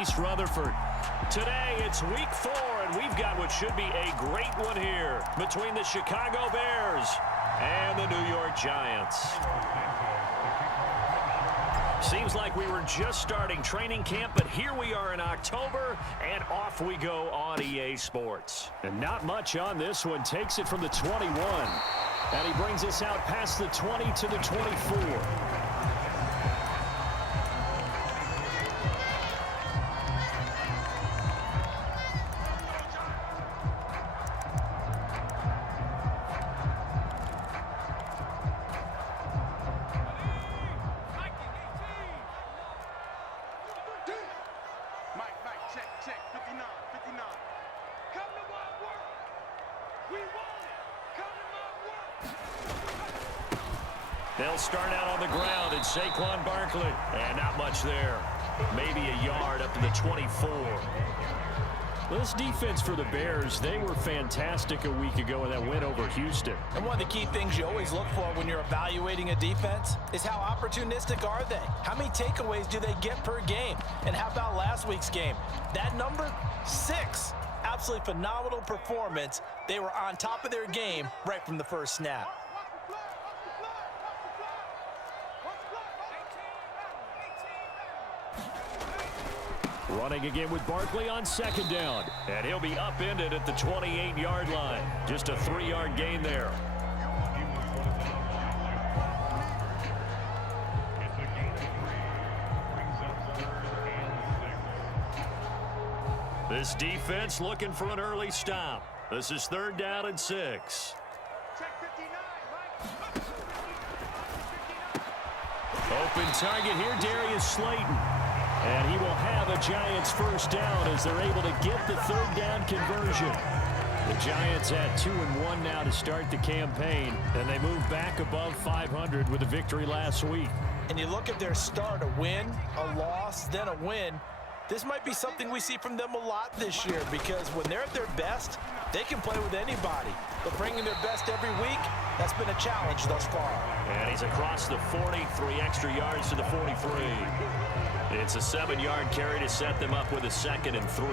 East Rutherford. Today, it's week 4, and we've got what should be a great one here between the Chicago Bears and the New York Giants. Seems like we were just starting training camp, but here we are in October, and off we go on EA Sports. And not much on this one. Takes it from the 21, and he brings us out past the 20 to the 24. They'll start out on the ground and Saquon Barkley. And not much there. Maybe a yard up to the 24. This defense for the Bears, they were fantastic a week ago in that win over Houston. And one of the key things you always look for when you're evaluating a defense is how opportunistic are they? How many takeaways do they get per game? And how about last week's game? That number, 6. Absolutely phenomenal performance. They were on top of their game right from the first snap. Running again with Barkley on second down. And he'll be upended at the 28-yard line. Just a 3-yard gain there. This defense looking for an early stop. This is 3rd down and 6. Open target here, Darius Slayton. And he will have a Giants first down as they're able to get the 3rd down conversion. The Giants at 2-1 now to start the campaign, and they move back above 500 with a victory last week. And you look at their start, a win, a loss, then a win. This might be something we see from them a lot this year because when they're at their best, they can play with anybody. But bringing their best every week, that's been a challenge thus far. And he's across the 40, 3 extra yards to the 43. It's a 7-yard carry to set them up with a 2nd and 3.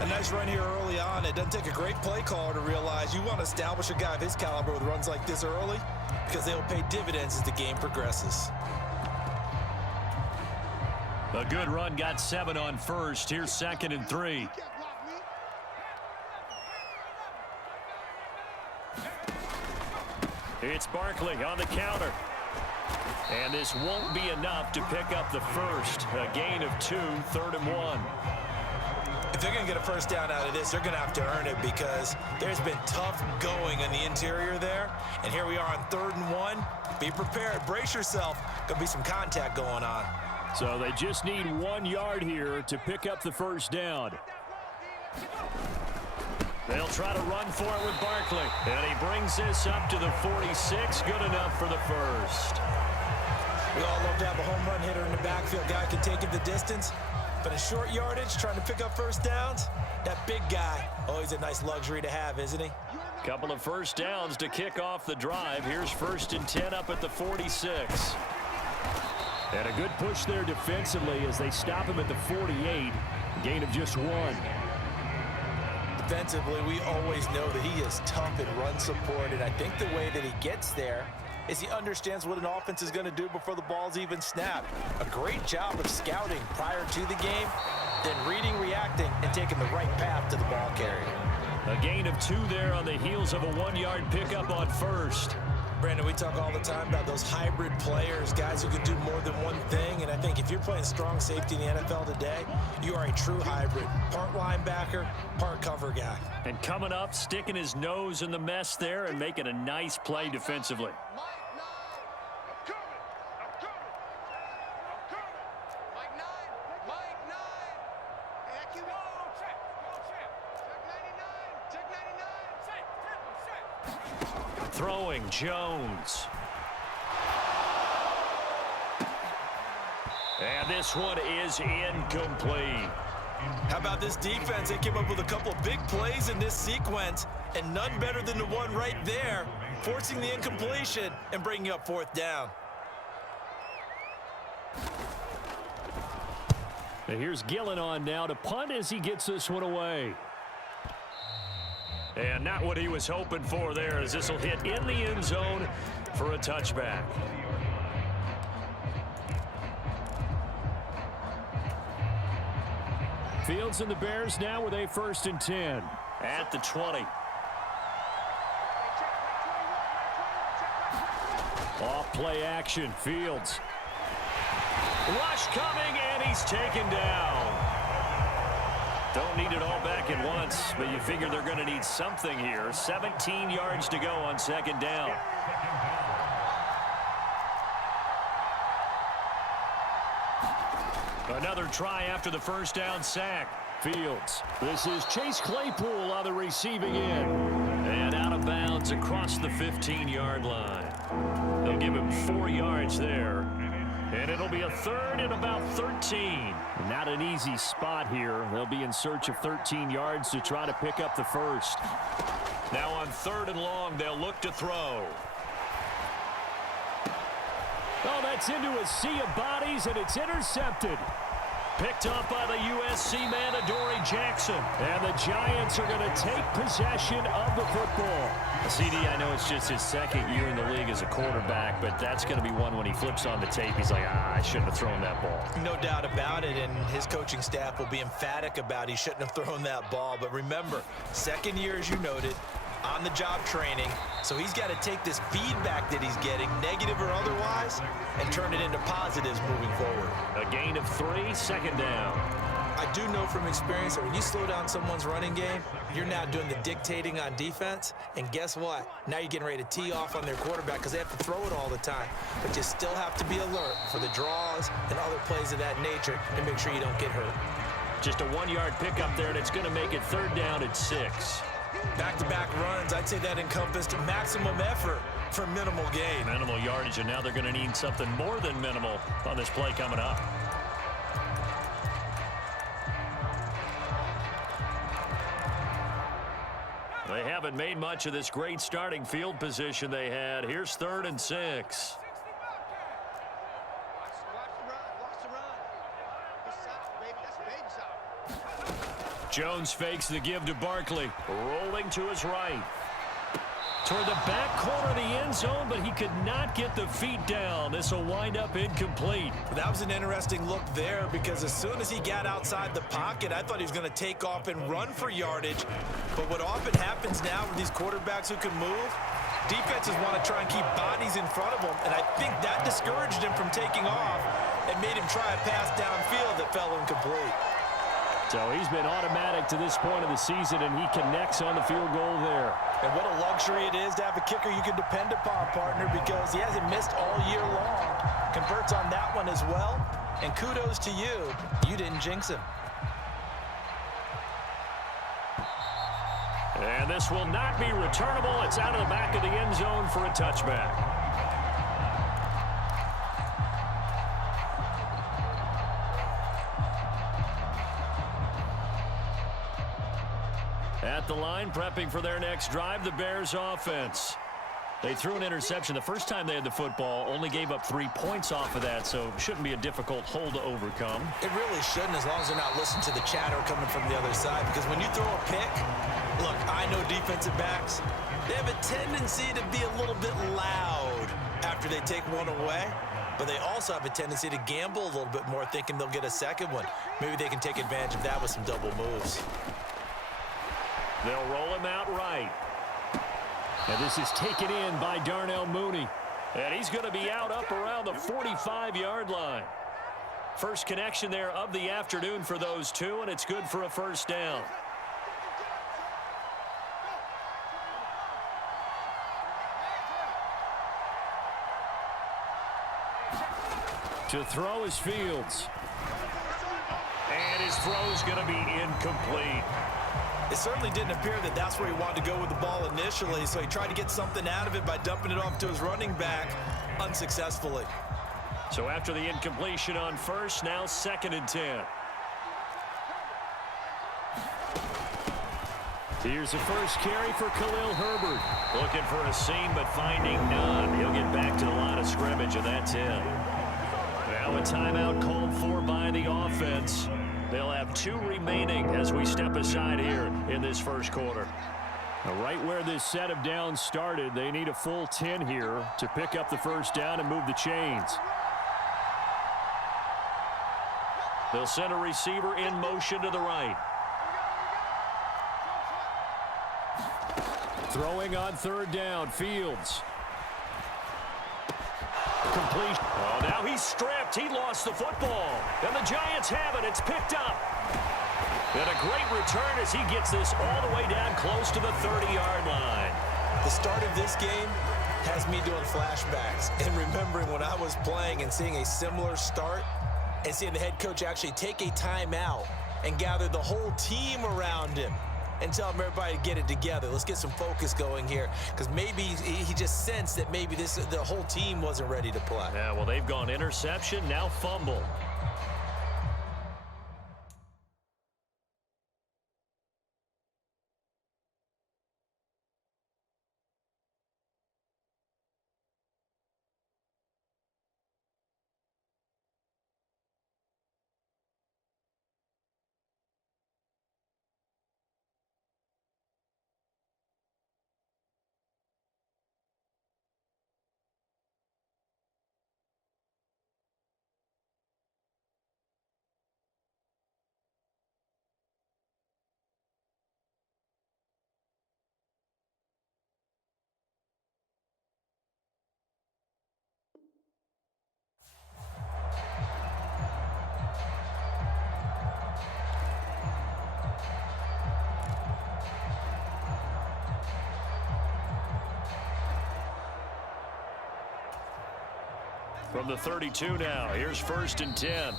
A nice run here early on. It doesn't take a great play caller to realize you want to establish a guy of his caliber with runs like this early because they'll pay dividends as the game progresses. A good run, got 7 on first. Here's 2nd and 3. It's Barkley on the counter. And this won't be enough to pick up the first. A gain of 2, 3rd and 1. If they're going to get a first down out of this, they're going to have to earn it because there's been tough going in the interior there. And here we are on 3rd and 1. Be prepared. Brace yourself. Going to be some contact going on. So they just need 1 yard here to pick up the first down. They'll try to run for it with Barkley. And he brings this up to the 46. Good enough for the first. We all love to have a home run hitter in the backfield. Guy can take it the distance. But in short yardage, trying to pick up first downs, that big guy, always a nice luxury to have, isn't he? Couple of first downs to kick off the drive. Here's 1st and 10 up at the 46. And a good push there defensively as they stop him at the 48. Gain of just 1. Defensively, we always know that he is tough in run support, and I think the way that he gets there is he understands what an offense is going to do before the ball's even snapped. A great job of scouting prior to the game, then reading, reacting, and taking the right path to the ball carrier. A gain of 2 there on the heels of a 1-yard pickup on first. Brandon, we talk all the time about those hybrid players, guys who can do more than one thing. And I think if you're playing strong safety in the NFL today, you are a true hybrid. Part linebacker, part cover guy. And coming up, sticking his nose in the mess there and making a nice play defensively. Throwing Jones. And this one is incomplete. How about this defense? They came up with a couple of big plays in this sequence, and none better than the one right there, forcing the incompletion and bringing up 4th down. And here's Gillen on now to punt as he gets this one away. And not what he was hoping for there, as this will hit in the end zone for a touchback. Fields and the Bears now with a 1st and 10 at the 20. Off play action, Fields. Rush coming, and he's taken down. Don't need it all back at once, but you figure they're going to need something here. 17 yards to go on 2nd down. Another try after the 1st down sack. Fields. This is Chase Claypool on the receiving end. And out of bounds across the 15-yard line. They'll give him 4 yards there. And it'll be a 3rd and about 13. Not an easy spot here. They'll be in search of 13 yards to try to pick up the 1st. Now on 3rd and long, they'll look to throw. Oh, that's into a sea of bodies, and it's intercepted. Picked up by the USC man, Adoree Jackson. And the Giants are going to take possession of the football. CD, I know it's just his 2nd year in the league as a quarterback, but that's going to be one when he flips on the tape. He's like, I shouldn't have thrown that ball. No doubt about it, and his coaching staff will be emphatic about he shouldn't have thrown that ball. But remember, 2nd year, as you noted, on-the-job training, so he's got to take this feedback that he's getting, negative or otherwise, and turn it into positives moving forward. A gain of 3, 2nd down. I do know from experience that when you slow down someone's running game, you're now doing the dictating on defense, and guess what? Now you're getting ready to tee off on their quarterback because they have to throw it all the time. But you still have to be alert for the draws and other plays of that nature to make sure you don't get hurt. Just a 1-yard pickup there, and it's going to make it 3rd down at 6. Back-to-back runs, I'd say that encompassed maximum effort for minimal gain. Minimal yardage, and now they're going to need something more than minimal on this play coming up. They haven't made much of this great starting field position they had. Here's 3rd and 6. Jones fakes the give to Barkley. Rolling to his right. Toward the back corner of the end zone, but he could not get the feet down. This will wind up incomplete. That was an interesting look there because as soon as he got outside the pocket, I thought he was going to take off and run for yardage. But what often happens now with these quarterbacks who can move, defenses want to try and keep bodies in front of them, and I think that discouraged him from taking off and made him try a pass downfield that fell incomplete. So he's been automatic to this point of the season, and he connects on the field goal there. And what a luxury it is to have a kicker you can depend upon, partner, because he hasn't missed all year long. Converts on that one as well, and kudos to you. You didn't jinx him. And this will not be returnable. It's out of the back of the end zone for a touchback. At the line, prepping for their next drive, the Bears offense. They threw an interception the first time they had the football, only gave up 3 points off of that, so shouldn't be a difficult hole to overcome. It really shouldn't, as long as they're not listening to the chatter coming from the other side, because when you throw a pick, look, I know defensive backs, they have a tendency to be a little bit loud after they take one away, but they also have a tendency to gamble a little bit more, thinking they'll get a second one. Maybe they can take advantage of that with some double moves. They'll roll him out right. And this is taken in by Darnell Mooney. And he's going to be out up around the 45-yard line. First connection there of the afternoon for those two, and it's good for a 1st down. To throw is Fields. And his throw's going to be incomplete. It certainly didn't appear that that's where he wanted to go with the ball initially, so he tried to get something out of it by dumping it off to his running back unsuccessfully. So after the incompletion on 1st, now 2nd and 10. Here's the first carry for Khalil Herbert. Looking for a seam, but finding none. He'll get back to the line of scrimmage, and that's it. Well, Now a timeout called for by the offense. They'll have 2 remaining as we step aside here in this first quarter. Now, right where this set of downs started, they need a full 10 here to pick up the first down and move the chains. They'll send a receiver in motion to the right. Throwing on 3rd down, Fields. Completion. Oh, now he's stripped. He lost the football. And the Giants have it. It's picked up. And a great return as he gets this all the way down close to the 30-yard line. The start of this game has me doing flashbacks and remembering when I was playing and seeing a similar start and seeing the head coach actually take a timeout and gather the whole team around him and tell everybody to get it together. Let's get some focus going here, because maybe he just sensed that maybe the whole team wasn't ready to play. Yeah, well, they've gone interception, now fumble. From the 32 now, here's 1st and 10.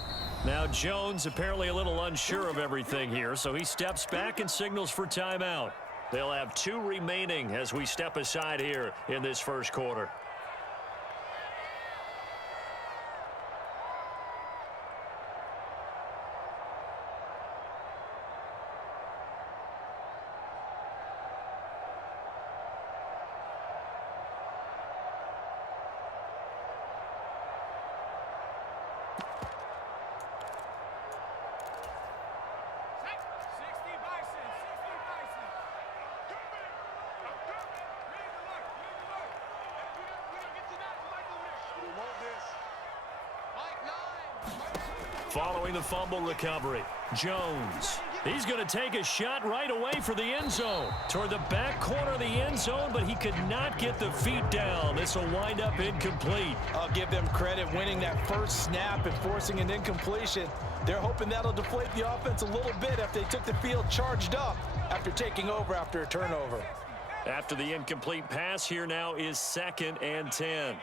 Now Jones apparently a little unsure of everything here, so he steps back and signals for timeout. They'll have 2 remaining as we step aside here in this first quarter. Following the fumble recovery, Jones. He's going to take a shot right away for the end zone. Toward the back corner of the end zone, but he could not get the feet down. This will wind up incomplete. I'll give them credit winning that first snap and forcing an incompletion. They're hoping that'll deflate the offense a little bit after they took the field charged up after taking over after a turnover. After the incomplete pass, here now is 2nd and 10.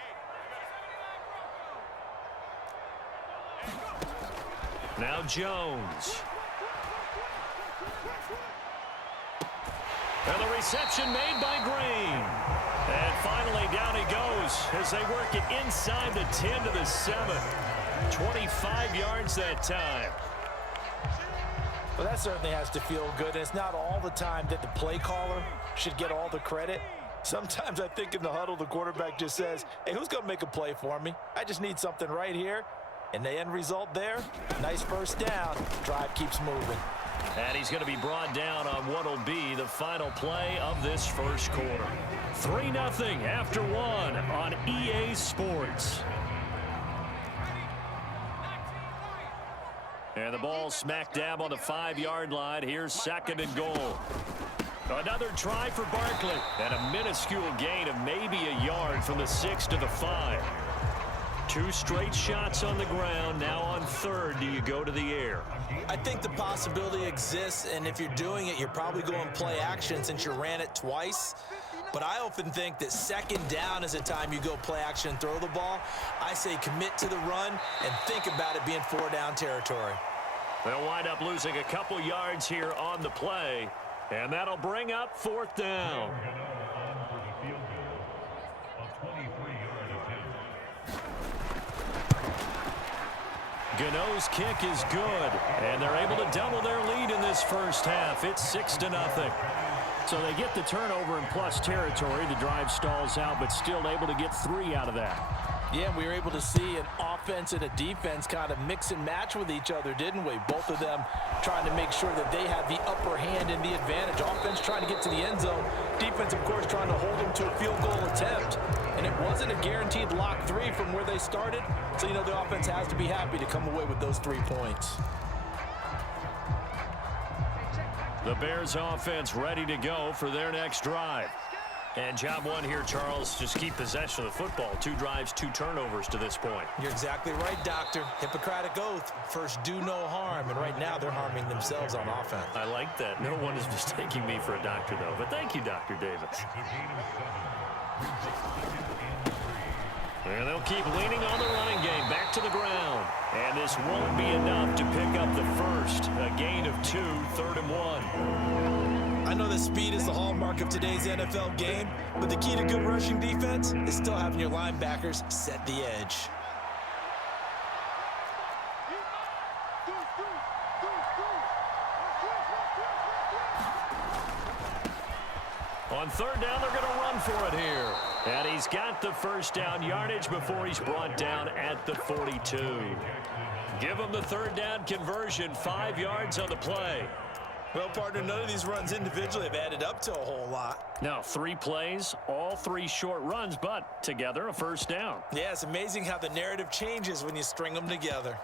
Now Jones. And the reception made by Green. And finally down he goes as they work it inside the 10 to the 7. 25 yards that time. Well, that certainly has to feel good. And it's not all the time that the play caller should get all the credit. Sometimes I think in the huddle, the quarterback just says, hey, who's going to make a play for me? I just need something right here. And the end result there, nice first down. Drive keeps moving. And he's going to be brought down on what will be the final play of this first quarter. 3-0 after 1 on EA Sports. And the ball smack dab on the 5-yard line. Here's 2nd and goal. Another try for Barkley. And a minuscule gain of maybe a yard from the 6 to the 5. 2 straight shots on the ground. Now on 3rd, do you go to the air? I think the possibility exists, and if you're doing it, you're probably going play action since you ran it twice. But I often think that 2nd down is a time you go play action and throw the ball. I say commit to the run and think about it being 4-down territory. They'll wind up losing a couple yards here on the play, and that'll bring up 4th down. Gano's kick is good, and they're able to double their lead in this first half. It's 6-0. So they get the turnover in plus territory. The drive stalls out, but still able to get 3 out of that. Yeah, we were able to see an offense and a defense kind of mix and match with each other, didn't we? Both of them trying to make sure that they have the upper hand and the advantage. Offense trying to get to the end zone. Defense, of course, trying to hold them to a field goal attempt. And it wasn't a guaranteed lock 3 from where they started. So, you know, the offense has to be happy to come away with those 3 points. The Bears offense ready to go for their next drive. And job one here, Charles, just keep possession of the football. 2 drives, 2 turnovers to this point. You're exactly right, Doctor. Hippocratic oath. First, do no harm. And right now, they're harming themselves on offense. I like that. No one is mistaking me for a doctor, though. But thank you, Dr. Davis. And they'll keep leaning on the running game. Back to the ground. And this won't be enough to pick up the first. A gain of 2, 3rd and 1. I know that speed is the hallmark of today's NFL game, but the key to good rushing defense is still having your linebackers set the edge. On 3rd down, they're going to run for it here. And he's got the first down yardage before he's brought down at the 42. Give him the 3rd down conversion, 5 yards on the play. Well, partner, none of these runs individually have added up to a whole lot. Now, 3 plays, all 3 short runs, but together a first down. Yeah, it's amazing how the narrative changes when you string them together.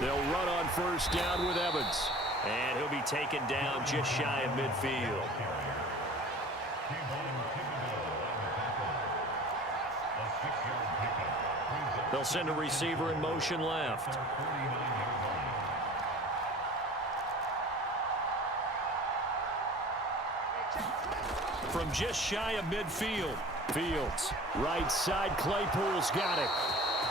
They'll run on first down with Evans. And he'll be taken down just shy of midfield. They'll send a receiver in motion left. From just shy of midfield. Fields, right side, Claypool's got it.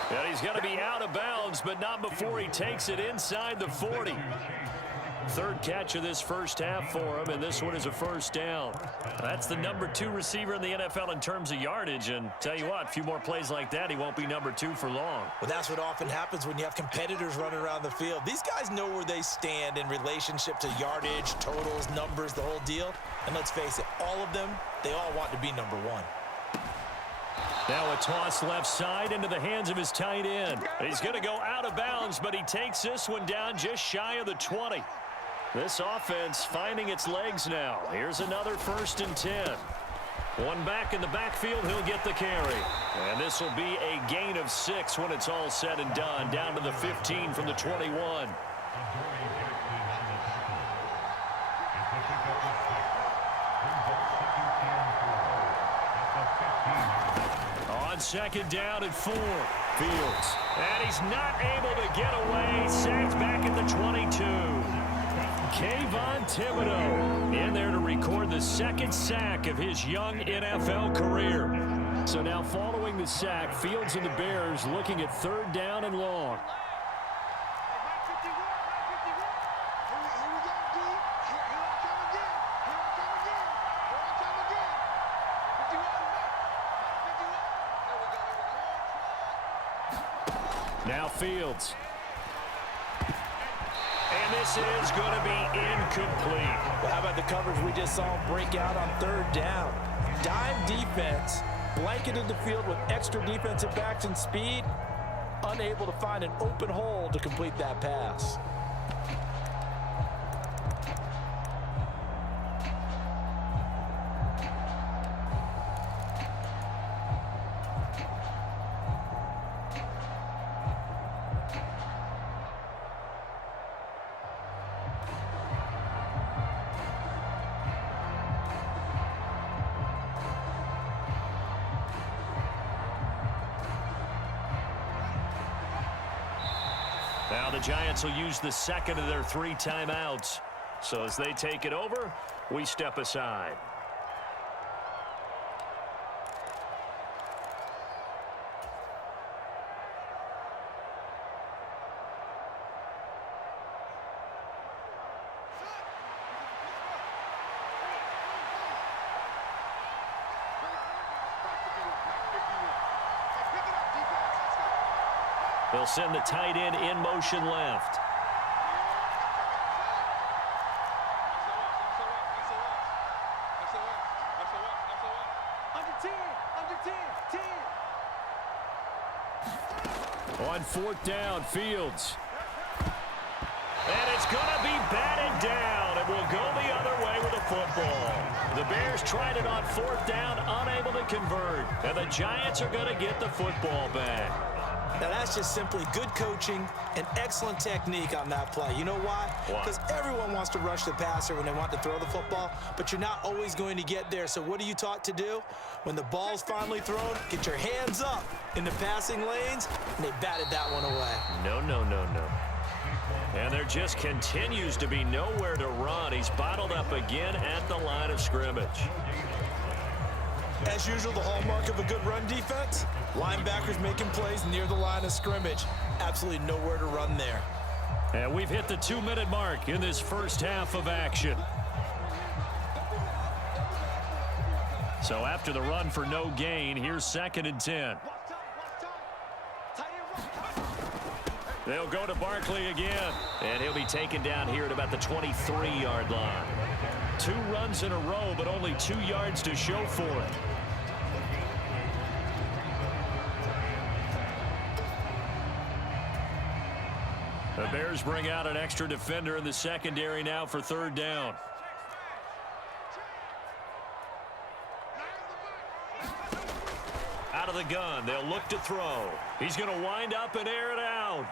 And he's going to be out of bounds, but not before he takes it inside the 40. 3rd catch of this first half for him, and this one is a first down. That's the number 2 receiver in the NFL in terms of yardage, and tell you what, a few more plays like that, he won't be number 2 for long. Well, that's what often happens when you have competitors running around the field. These guys know where they stand in relationship to yardage, totals, numbers, the whole deal. And let's face it, all of them, they all want to be number 1. Now a toss left side into the hands of his tight end. He's going to go out of bounds, but he takes this one down just shy of the 20. This offense finding its legs now. Here's another 1st and 10. One back in the backfield, he'll get the carry. And this will be a gain of 6 when it's all said and done. Down to the 15 from the 21. On 2nd down and 4. Fields. And he's not able to get away. Sacked back at the 22. Kayvon Thibodeau in there to record the 2nd sack of his young NFL career. So now following the sack, Fields and the Bears looking at 3rd down and long. Now Fields. And this is going to be incomplete. Well, how about the coverage we just saw break out on 3rd down? Dime defense, blanketed the field with extra defensive backs and speed, unable to find an open hole to complete that pass. Now the Giants will use the 2nd of their 3 timeouts. So as they take it over, we step aside. They'll send the tight end in motion left. On fourth down, Fields. And it's going to be batted down. It will go the other way with the football. The Bears tried it on fourth down, unable to convert. And the Giants are going to get the football back. Now, that's just simply good coaching and excellent technique on that play. You know why? Because everyone wants to rush the passer when they want to throw the football, but you're not always going to get there. So what are you taught to do? When the ball's finally thrown, get your hands up in the passing lanes, and they batted that one away. No, no, no, no. And there just continues to be nowhere to run. He's bottled up again at the line of scrimmage. As usual, the hallmark of a good run defense, linebackers making plays near the line of scrimmage. Absolutely nowhere to run there. And we've hit the 2-minute mark in this first half of action. So after the run for no gain, here's 2nd and 10. They'll go to Barkley again, and he'll be taken down here at about the 23-yard line. 2 runs in a row, but only 2 yards to show for it. The Bears bring out an extra defender in the secondary now for 3rd down. Out of the gun, they'll look to throw. He's going to wind up and air it out.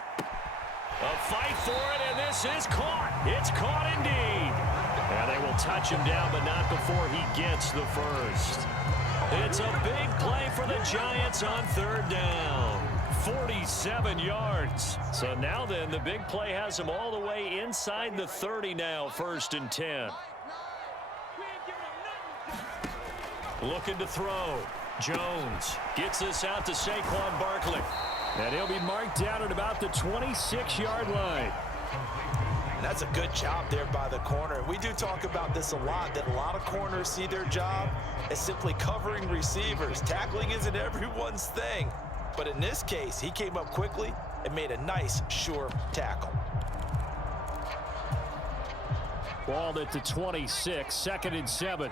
A fight for it, and this is caught. It's caught indeed. And they will touch him down, but not before he gets the first. It's a big play for the Giants on 3rd down. 47 yards. So now then, the big play has him all the way inside the 30 now, 1st and 10. Looking to throw. Jones gets this out to Saquon Barkley. And he'll be marked down at about the 26-yard line. That's a good job there by the corner. We do talk about this a lot, that a lot of corners see their job as simply covering receivers. Tackling isn't everyone's thing. But in this case, he came up quickly and made a nice, sure tackle. Balled at the 26, 2nd and 7.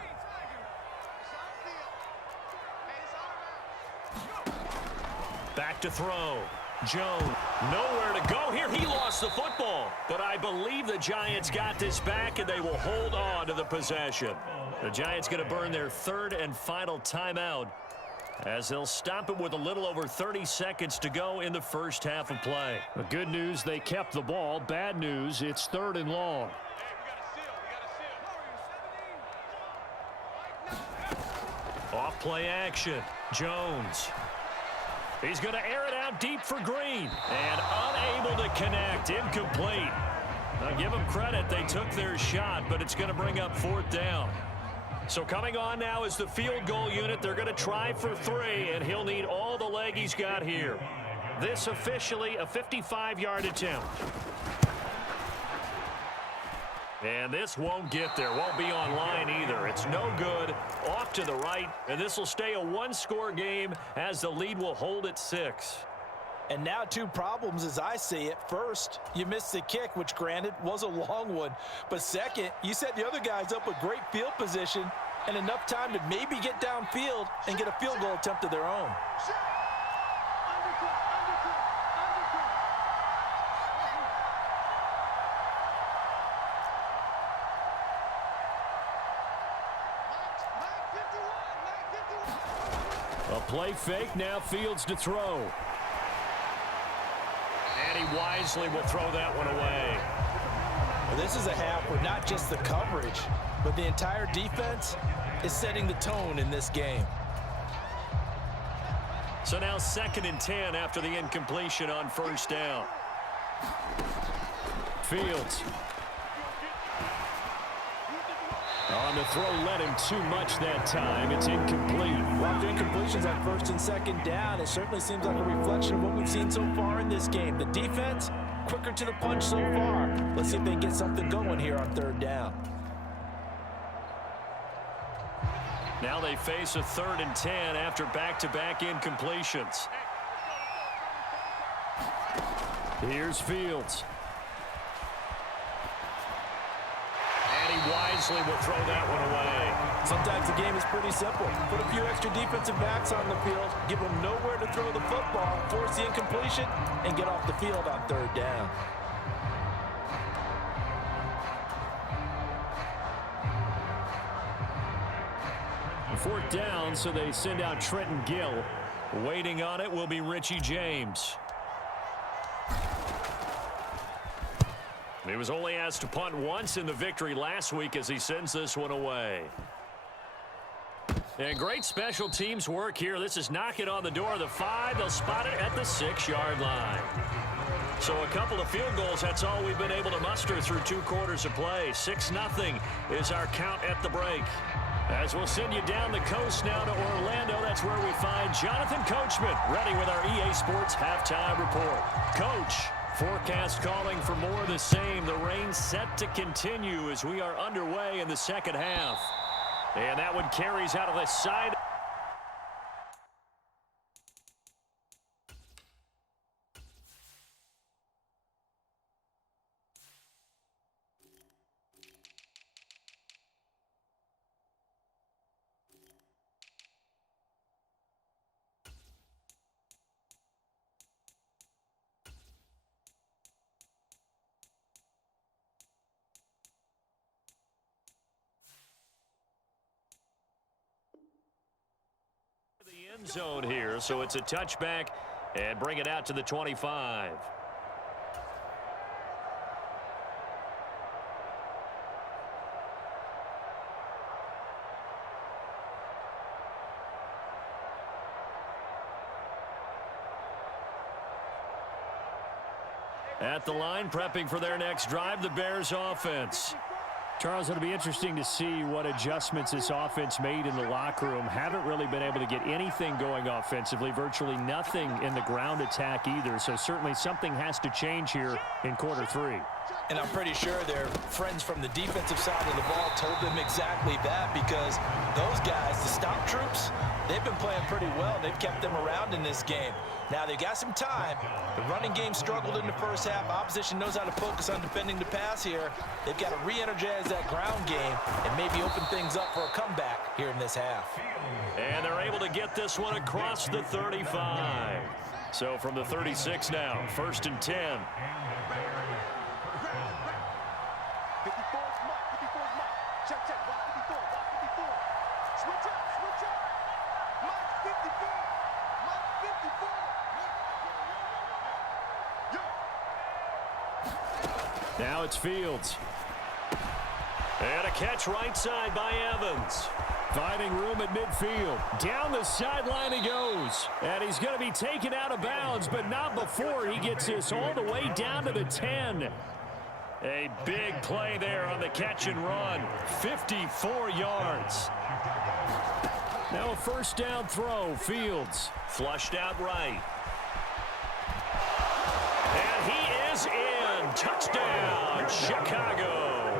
Back to throw. Jones, nowhere to go here. He lost the football. But I believe the Giants got this back, and they will hold on to the possession. The Giants going to burn their 3rd and final timeout, as they'll stop it with a little over 30 seconds to go in the first half of play. The good news, they kept the ball. Bad news, it's 3rd and long. Off play action. Jones. He's going to air it out deep for Green. And unable to connect. Incomplete. Now give them credit. They took their shot, but it's going to bring up 4th down. So coming on now is the field goal unit. They're going to try for 3, and he'll need all the leg he's got here. This officially a 55-yard attempt. And this won't get there. Won't be on line either. It's no good. Off to the right. And this will stay a 1-score game as the lead will hold at 6. And now 2 problems as I see it. First, you missed the kick, which granted was a long one. But second, you set the other guys up with great field position and enough time to maybe get downfield and get a field goal attempt of their own. A play fake, now Fields to throw. And he wisely will throw that one away. Well, this is a half where not just the coverage, but the entire defense is setting the tone in this game. So now 2nd and 10 after the incompletion on 1st down. Fields. On the throw, led him too much that time. It's incomplete. Well, after incompletions on 1st and 2nd down, it certainly seems like a reflection of what we've seen so far in this game. The defense, quicker to the punch so far. Let's see if they can get something going here on 3rd down. Now they face a 3rd and 10 after back-to-back incompletions. Here's Fields. And he wisely will throw that one away. Sometimes the game is pretty simple. Put a few extra defensive backs on the field, give them nowhere to throw the football, force the incompletion, and get off the field on third down. Fourth down, so they send out Trenton Gill. Waiting on it will be Richie James. He was only asked to punt once in the victory last week as he sends this one away. And great special teams work here. This is knocking on the door of the 5. They'll spot it at the 6-yard line. So a couple of field goals, that's all we've been able to muster through 2 quarters of play. 6-0 is our count at the break. As we'll send you down the coast now to Orlando, that's where we find Jonathan Coachman, ready with our EA Sports halftime report. Coach, forecast calling for more of the same. The rain set to continue as we are underway in the second half. And that one carries out of the side. End zone here, so it's a touchback and bring it out to the 25. At the line, prepping for their next drive, the Bears offense. Charles, it'll be interesting to see what adjustments this offense made in the locker room. Haven't really been able to get anything going offensively, virtually nothing in the ground attack either. So certainly something has to change here in quarter 3. And I'm pretty sure their friends from the defensive side of the ball told them exactly that, because those guys, the stop troops, they've been playing pretty well. They've kept them around in this game. Now they've got some time. The running game struggled in the first half. Opposition knows how to focus on defending the pass here. They've got to re-energize that ground game and maybe open things up for a comeback here in this half. And they're able to get this one across the 35. So from the 36 now, 1st and 10. Now it's Fields. And a catch right side by Evans. Finding room at midfield. Down the sideline he goes. And he's going to be taken out of bounds, but not before he gets this all the way down to the 10. A big play there on the catch and run. 54 yards. Now a first down throw. Fields flushed out right. And he is in. Touchdown, Chicago.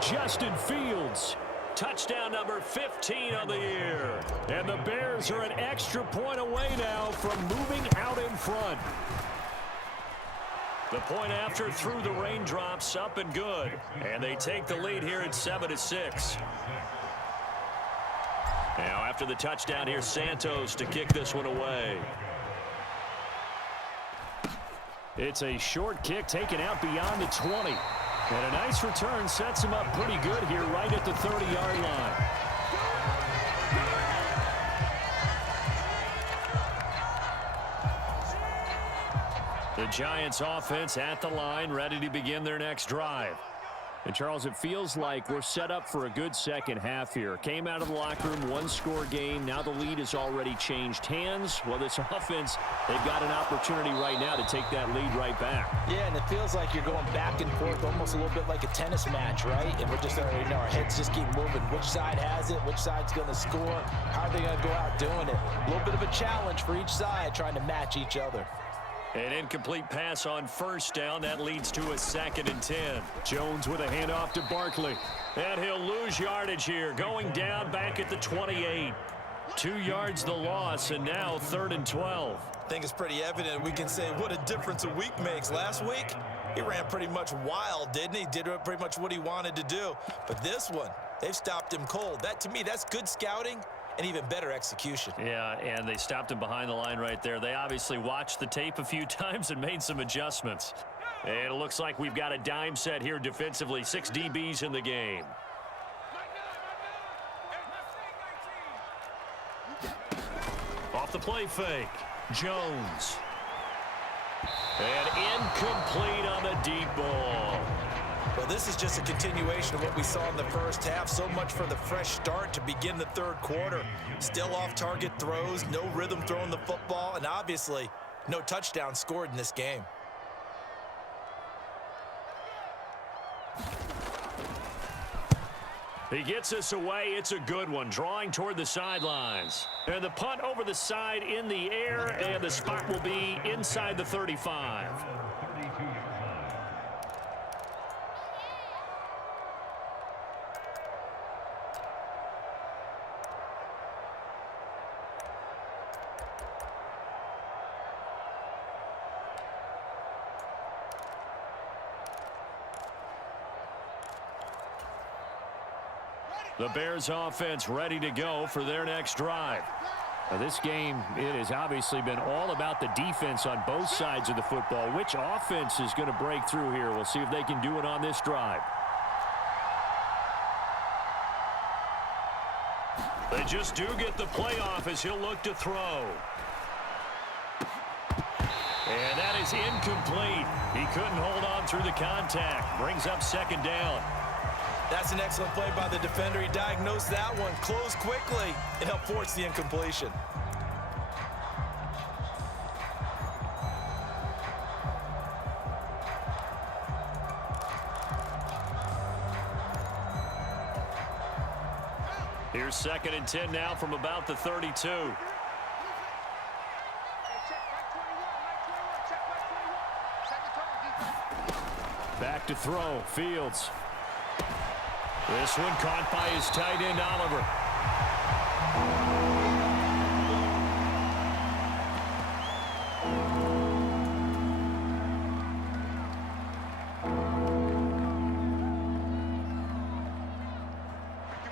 Justin Fields. Touchdown number 15 on the year. And the Bears are an extra point away now from moving out in front. The point after through the raindrops, up and good. And they take the lead here at 7-6. Now after the touchdown, here's Santos to kick this one away. It's a short kick taken out beyond the 20. And a nice return sets him up pretty good here right at the 30-yard line. The Giants offense at the line, ready to begin their next drive. And, Charles, it feels like we're set up for a good second half here. Came out of the locker room, one-score game. Now the lead has already changed hands. Well, this offense, they've got an opportunity right now to take that lead right back. Yeah, and it feels like you're going back and forth, almost a little bit like a tennis match, right? And we're just, our heads just keep moving. Which side has it? Which side's going to score? How are they going to go out doing it? A little bit of a challenge for each side, trying to match each other. An incomplete pass on first down. That leads to a 2nd and 10. Jones with a handoff to Barkley. And he'll lose yardage here. Going down back at the 28. 2 yards the loss, and now 3rd and 12. I think it's pretty evident. We can say what a difference a week makes. Last week, he ran pretty much wild, didn't he? Did pretty much what he wanted to do. But this one, they've stopped him cold. That, to me, that's good scouting and even better execution. Yeah, and they stopped him behind the line right there. They obviously watched the tape a few times and made some adjustments. And it looks like we've got a dime set here defensively. 6 DBs in the game. Off the play fake. Jones. And incomplete on the deep ball. Well, this is just a continuation of what we saw in the first half. So much for the fresh start to begin the third quarter. Still off-target throws, no rhythm throwing the football, and obviously no touchdown scored in this game. He gets us away. It's a good one. Drawing toward the sidelines. And the punt over the side in the air, and the spot will be inside the 35. The Bears offense ready to go for their next drive. Now, this game, it has obviously been all about the defense on both sides of the football. Which offense is going to break through here? We'll see if they can do it on this drive. They just do get the playoff as he'll look to throw. And that is incomplete. He couldn't hold on through the contact. Brings up 2nd down. That's an excellent play by the defender. He diagnosed that one, closed quickly, and helped force the incompletion. Here's 2nd and 10 now from about the 32. Back to throw. Fields. This one caught by his tight end, Oliver.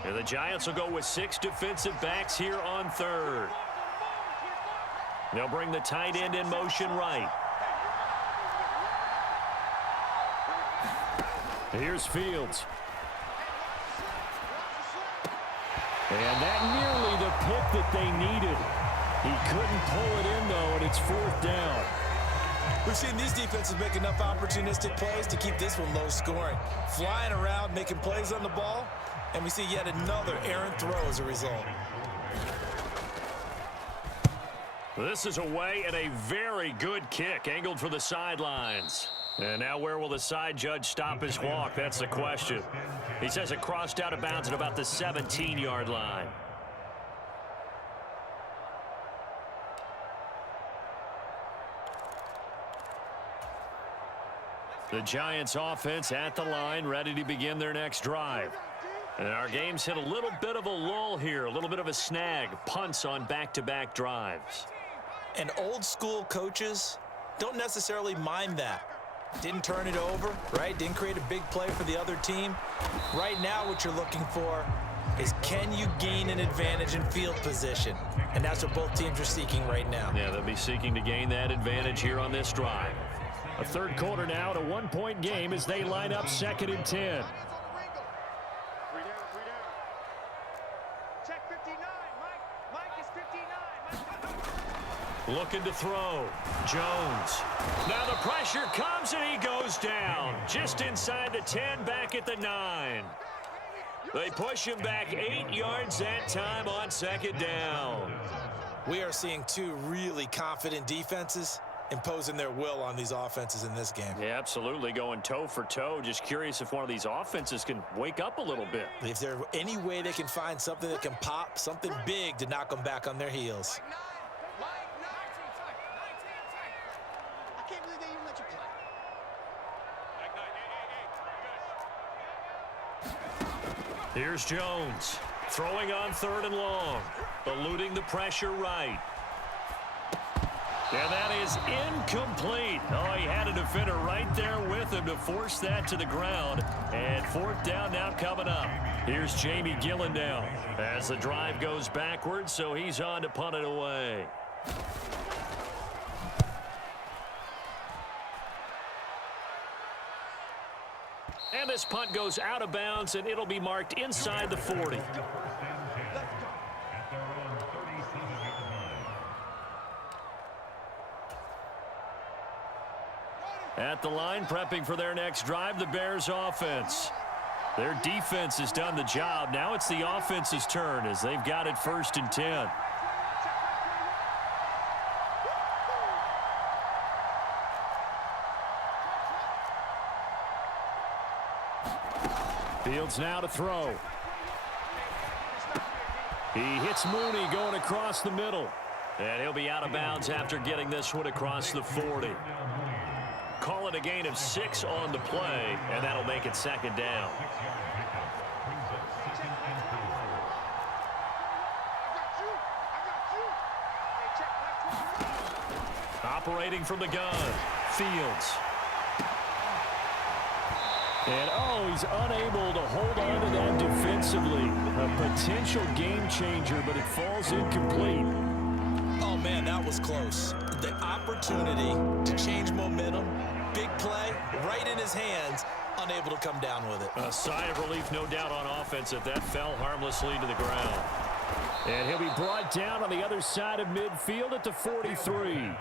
And the Giants will go with 6 defensive backs here on 3rd. They'll bring the tight end in motion right. Here's Fields. And that nearly the pick that they needed. He couldn't pull it in, though, and it's 4th down. We've seen these defenses make enough opportunistic plays to keep this one low scoring. Flying around, making plays on the ball, and we see yet another errant throw as a result. This is away and a very good kick, angled for the sidelines. And now where will the side judge stop his walk? That's the question. He says it crossed out of bounds at about the 17-yard line. The Giants offense at the line, ready to begin their next drive. And our game's hit a little bit of a lull here, a little bit of a snag. Punts on back-to-back drives. And old school coaches don't necessarily mind that. Didn't turn it over, right? Didn't create a big play for the other team. Right now what you're looking for is, can you gain an advantage in field position? And that's what both teams are seeking right now. Yeah, they'll be seeking to gain that advantage here on this drive. A third quarter now, at a one-point game as they line up 2nd and 10. Looking to throw. Jones. Now the pressure comes and he goes down. Just inside the 10, back at the 9. They push him back 8 yards that time on 2nd down. We are seeing 2 really confident defenses imposing their will on these offenses in this game. Yeah, absolutely, going toe for toe. Just curious if one of these offenses can wake up a little bit. If there's any way they can find something that can pop, something big to knock them back on their heels. Here's Jones. Throwing on 3rd and long. Eluding the pressure right. And that is incomplete. Oh, he had a defender right there with him to force that to the ground. And 4th down now coming up. Here's Jamie Gillen now as the drive goes backwards, so he's on to punt it away. And this punt goes out of bounds, and it'll be marked inside the 40. At the line, prepping for their next drive, the Bears offense. Their defense has done the job. Now it's the offense's turn as they've got it 1st and 10. Fields now to throw. He hits Mooney going across the middle. And he'll be out of bounds after getting this one across the 40. Call it a gain of 6 on the play, and that'll make it 2nd down. Operating from the gun, Fields. And, oh, he's unable to hold on to that defensively. A potential game changer, but it falls incomplete. Oh, man, that was close. The opportunity to change momentum, big play, right in his hands, unable to come down with it. A sigh of relief, no doubt, on offense that fell harmlessly to the ground. And he'll be brought down on the other side of midfield at the 43.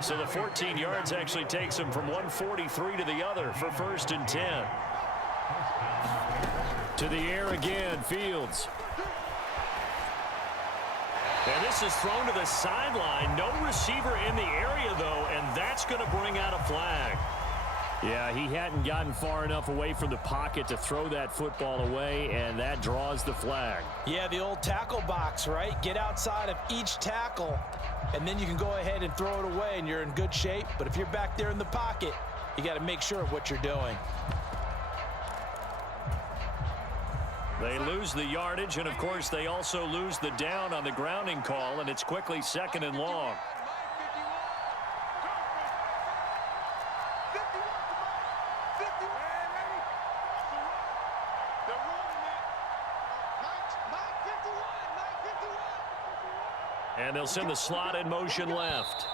So the 14 yards actually takes him from 143 to the other for 1st and 10. To the air again, Fields. And this is thrown to the sideline. No receiver in the area, though, and that's going to bring out a flag. Yeah, he hadn't gotten far enough away from the pocket to throw that football away, and that draws the flag. Yeah, the old tackle box, right? Get outside of each tackle, and then you can go ahead and throw it away, and you're in good shape. But if you're back there in the pocket, you got to make sure of what you're doing. They lose the yardage, and, of course, they also lose the down on the grounding call, and it's quickly 2nd and long. And they'll send the slot in motion left.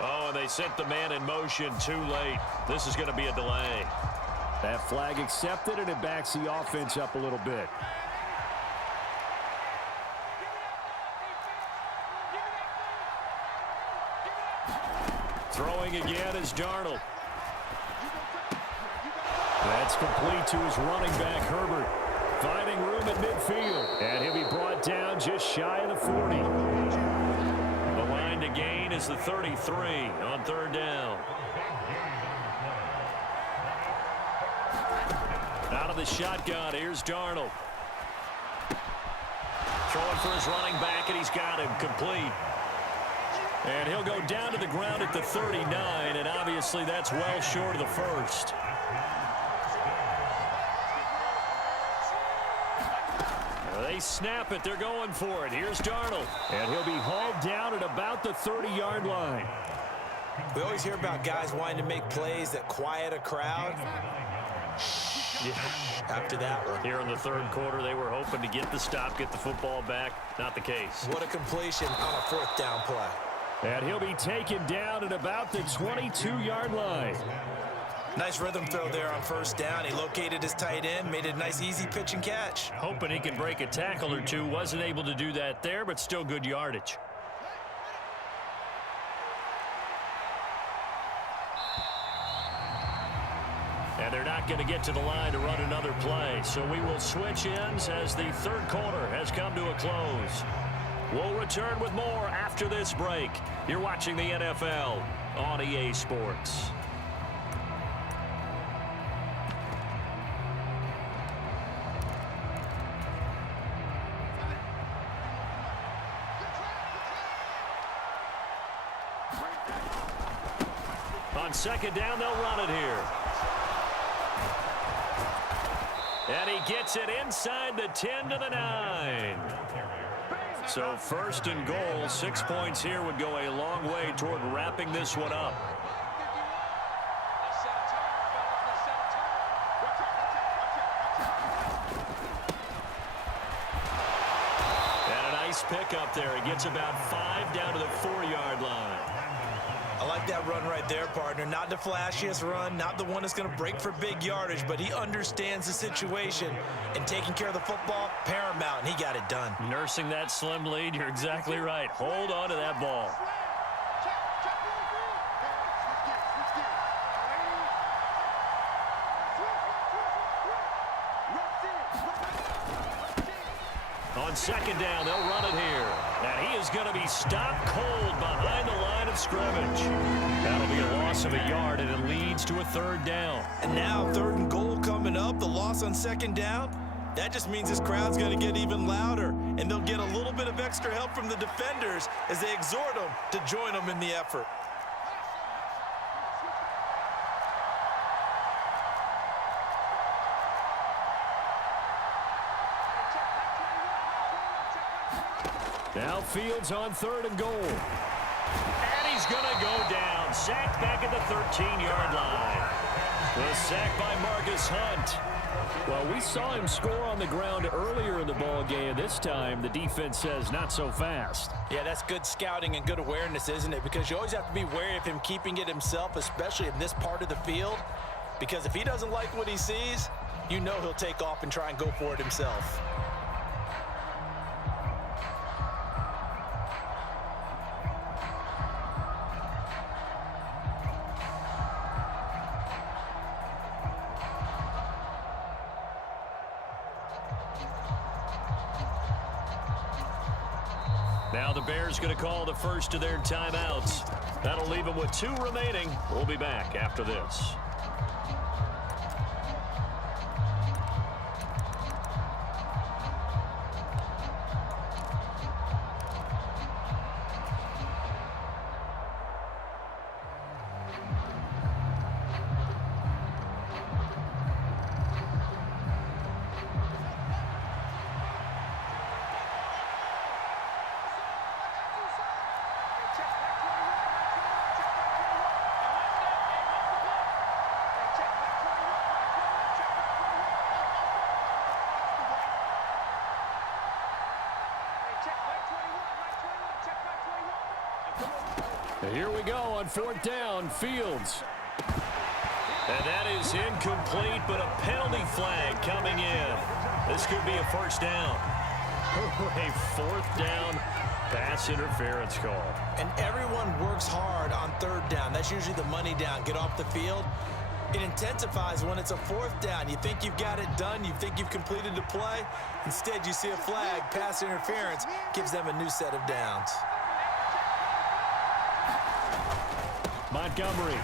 Oh, and they sent the man in motion too late. This is going to be a delay. That flag accepted, and it backs the offense up a little bit. Throwing again is Darnold. That's complete to his running back, Herbert. Finding room at midfield. And he'll be brought down just shy of the 40. The line to gain is the 33 on 3rd down. Out of the shotgun, here's Darnold. Throwing for his running back, and he's got him complete. And he'll go down to the ground at the 39, and obviously that's well short of the 1st. They snap it. They're going for it. Here's Darnold. And he'll be hauled down at about the 30-yard line. We always hear about guys wanting to make plays that quiet a crowd. Yeah. After that one. Here in the 3rd quarter, they were hoping to get the stop, get the football back. Not the case. What a completion on a 4th down play. And he'll be taken down at about the 22-yard line. Nice rhythm throw there on 1st down. He located his tight end, made a nice easy pitch and catch. Hoping he could break a tackle or two. Wasn't able to do that there, but still good yardage. And they're not going to get to the line to run another play. So we will switch ends as the 3rd quarter has come to a close. We'll return with more after this break. You're watching the NFL on EA Sports. On 2nd down, they'll run it here. And he gets it inside the 10 to the 9. So first and goal, 6 points here would go a long way toward wrapping this one up. And a nice pick up there. He gets about 5 down to the 4-yard line. I like that run right there, partner. Not the flashiest run, not the one that's going to break for big yardage, but he understands the situation, and taking care of the football, paramount, and he got it done. Nursing that slim lead, you're exactly right. Hold on to that ball. On second down, they'll run it here. And he is going to be stopped cold behind the line of scrimmage. That'll be a loss of a yard, and it leads to a 3rd down. And now 3rd and goal coming up, the loss on 2nd down. That just means this crowd's going to get even louder, and they'll get a little bit of extra help from the defenders as they exhort them to join them in the effort. Now Fields on 3rd and goal. And he's going to go down. Sacked back at the 13-yard line. The sack by Marcus Hunt. Well, we saw him score on the ground earlier in the ball game. This time, the defense says not so fast. Yeah, that's good scouting and good awareness, isn't it? Because you always have to be wary of him keeping it himself, especially in this part of the field. Because if he doesn't like what he sees, you know he'll take off and try and go for it himself. Now the Bears going to call the first of their timeouts. That'll leave them with 2 remaining. We'll be back after this. Here we go on 4th down, Fields. And that is incomplete, but a penalty flag coming in. This could be a 1st down. A 4th down pass interference call. And everyone works hard on 3rd down. That's usually the money down. Get off the field. It intensifies when it's a 4th down. You think you've got it done. You think you've completed the play. Instead, you see a flag. Pass interference gives them a new set of downs. Montgomery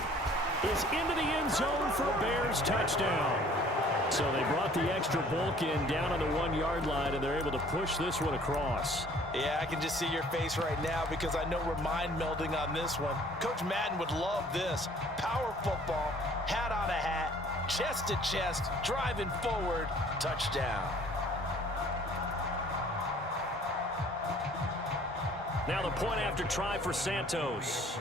is into the end zone for a Bears touchdown. So they brought the extra bulk in down on the 1-yard line, and they're able to push this one across. Yeah, I can just see your face right now because I know we're mind melding on this one. Coach Madden would love this. Power football, hat on a hat, chest to chest, driving forward, touchdown. Now the point after try for Santos.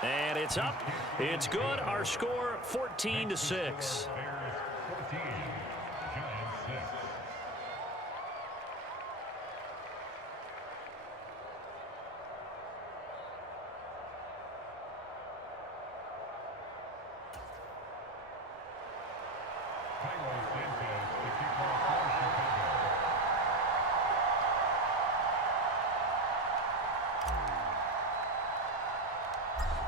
And it's up. It's good. Our score 14-6.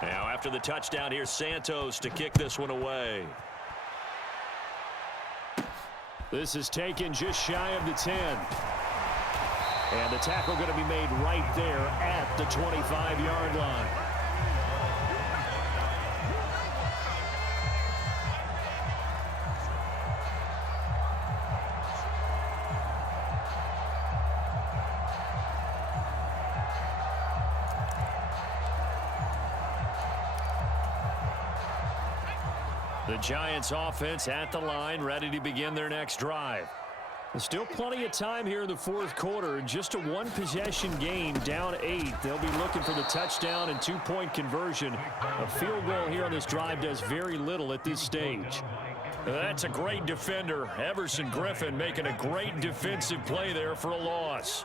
Now after the touchdown, here's Santos to kick this one away. This is taken just shy of the 10. And the tackle going to be made right there at the 25-yard line. The Giants offense at the line, ready to begin their next drive. There's still plenty of time here in the fourth quarter. Just a one-possession game, down 8. They'll be looking for the touchdown and two-point conversion. A field goal here on this drive does very little at this stage. That's a great defender. Everson Griffin making a great defensive play there for a loss.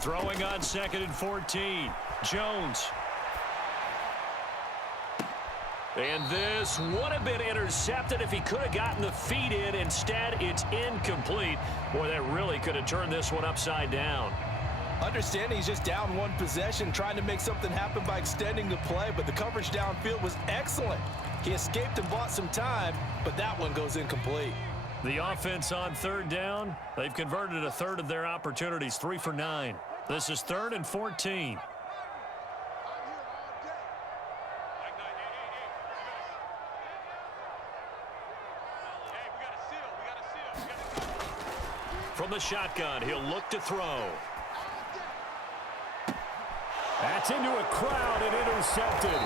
Throwing on 2nd and 14. Jones. And this would have been intercepted if he could have gotten the feet in. Instead, it's incomplete. Boy, that really could have turned this one upside down. Understanding he's just down one possession, trying to make something happen by extending the play, but the coverage downfield was excellent. He escaped and bought some time, but that one goes incomplete. The offense on 3rd down, they've converted a third of their opportunities, 3 for 9. This is 3rd and 14. From the shotgun, he'll look to throw. That's into a crowd and intercepted.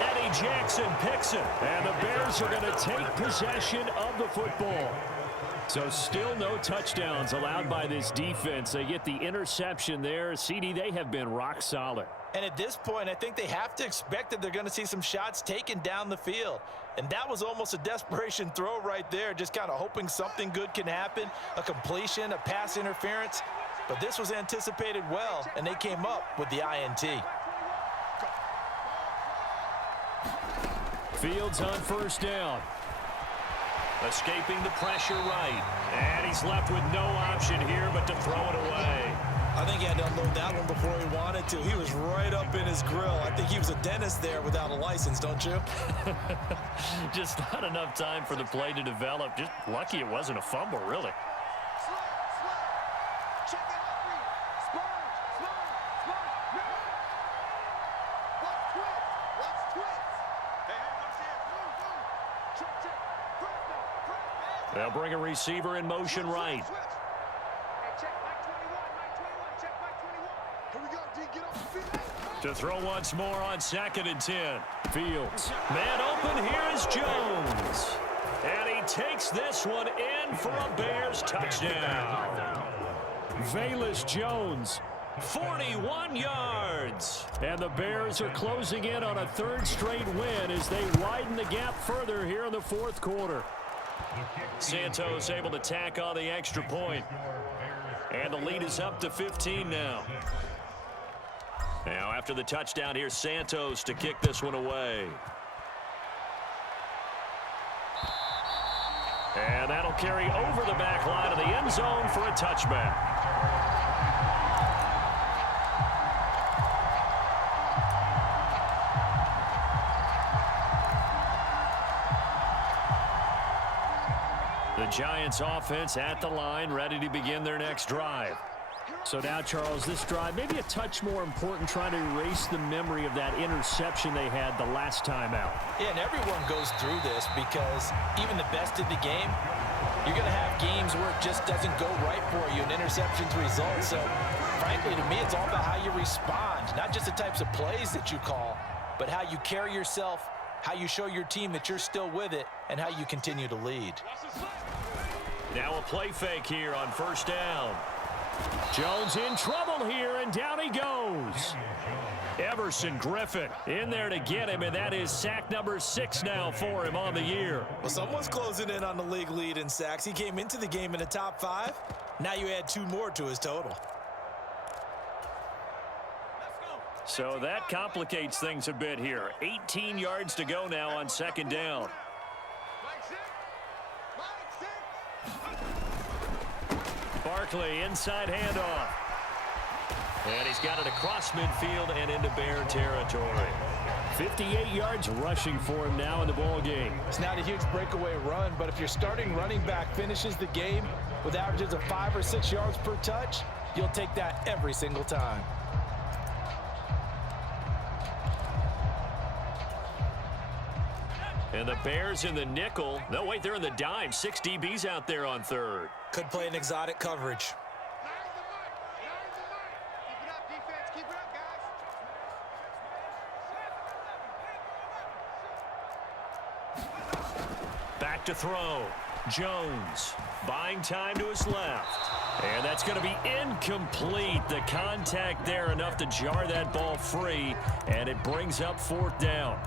Eddie Jackson picks it, and the Bears are going to take possession of the football. So still no touchdowns allowed by this defense. They get the interception there. CD, they have been rock solid. And at this point, I think they have to expect that they're going to see some shots taken down the field. And that was almost a desperation throw right there, just kind of hoping something good can happen, a completion, a pass interference. But this was anticipated well, and they came up with the INT. Fields on 1st down. Escaping the pressure right. And he's left with no option here but to throw it away. I think he had to unload that one before he wanted to. He was right up in his grill. I think he was a dentist there without a license, don't you? Just not enough time for the play to develop. Just lucky it wasn't a fumble, really. They'll bring a receiver in motion right. To throw once more on 2nd and 10. Fields. Man open, here is Jones. And he takes this one in for a Bears touchdown. Velus Jones, 41 yards. And the Bears are closing in on a 3rd straight win as they widen the gap further here in the 4th quarter. Santos able to tack on the extra point. And the lead is up to 15 now. Now after the touchdown, here's Santos to kick this one away. And that'll carry over the back line of the end zone for a touchback. The Giants offense at the line, ready to begin their next drive. So now, Charles, this drive maybe a touch more important, trying to erase the memory of that interception they had the last time out. Yeah, and everyone goes through this because even the best of the game, you're going to have games where it just doesn't go right for you, and interceptions result. So, frankly, to me, it's all about how you respond, not just the types of plays that you call, but how you carry yourself, how you show your team that you're still with it, and how you continue to lead. Now a play fake here on 1st down. Jones in trouble here, and down he goes. Everson Griffin in there to get him, and that is sack number 6 now for him on the year. Well, someone's closing in on the league lead in sacks. He came into the game in the top 5. Now you add 2 more to his total. So that complicates things a bit here. 18 yards to go now on 2nd down. Barkley inside handoff. And he's got it across midfield and into Bear territory. 58 yards rushing for him now in the ball game. It's not a huge breakaway run, but if your starting running back finishes the game with averages of 5 or 6 yards per touch, you'll take that every single time. And the Bears in the nickel. No, wait, they're in the dime. 6 DBs out there on 3rd. Could play an exotic coverage. Back to throw. Jones buying time to his left. And that's going to be incomplete. The contact there enough to jar that ball free, and it brings up 4th down.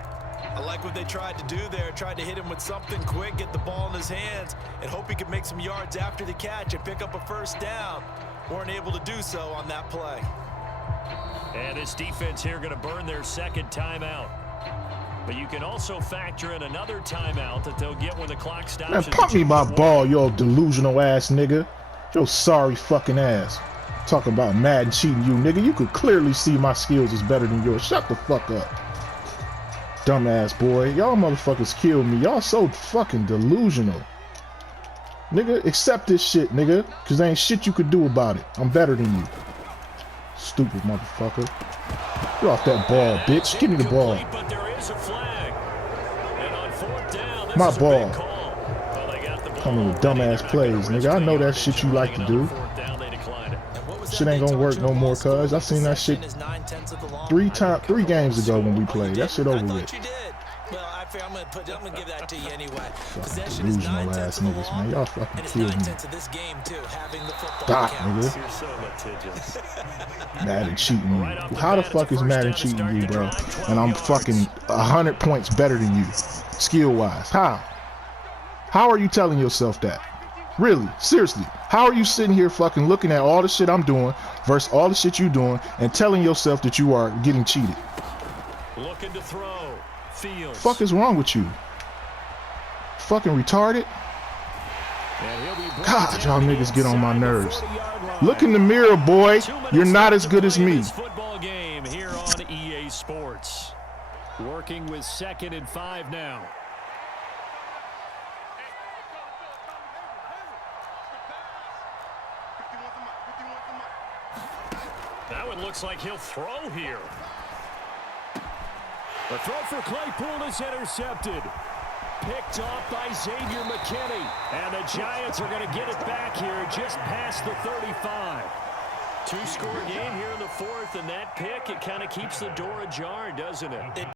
I like what they tried to do there. Tried to hit him with something quick, get the ball in his hands, and hope he could make some yards after the catch and pick up a 1st down. Weren't able to do so on that play. And this defense here going to burn their 2nd timeout. But you can also factor in another timeout that they'll get when the clock stops. Man, pump me my ball, yo delusional ass nigga. Yo sorry fucking ass. Talking about Madden cheating you, nigga. You could clearly see my skills is better than yours. Shut the fuck up. Dumbass boy. Y'all motherfuckers killed me. Y'all so fucking delusional. Nigga, accept this shit, nigga. Cause there ain't shit you could do about it. I'm better than you. Stupid motherfucker. Get off that ball, bitch. Give me the ball. My ball. Coming with dumbass plays, nigga. I know that shit you like to do. Shit ain't gonna work no more, cuz. I seen that shit 3 games ago when we played. That shit over with. I'm gonna give that to you anyway. Fucking delusional ass niggas, man. Y'all fucking kill me. Stop, nigga. Madden cheating you. How the fuck is Madden cheating you, bro? And I'm fucking 100 points better than you, skill-wise. How? How are you telling yourself that? Really? Seriously? How are you sitting here fucking looking at all the shit I'm doing versus all the shit you doing and telling yourself that you are getting cheated? Looking to throw. Fields. Fuck is wrong with you? Fucking retarded? God, y'all niggas get on my nerves. Look in the mirror, boy. You're not as good as me. Football game here on EA Sports. Working with 2nd and 5 now. That one looks like he'll throw here. The throw for Claypool is intercepted. Picked off by Xavier McKinney. And the Giants are going to get it back here just past the 35. 2-score game here in the 4th, and that pick, it kind of keeps the door ajar, doesn't it?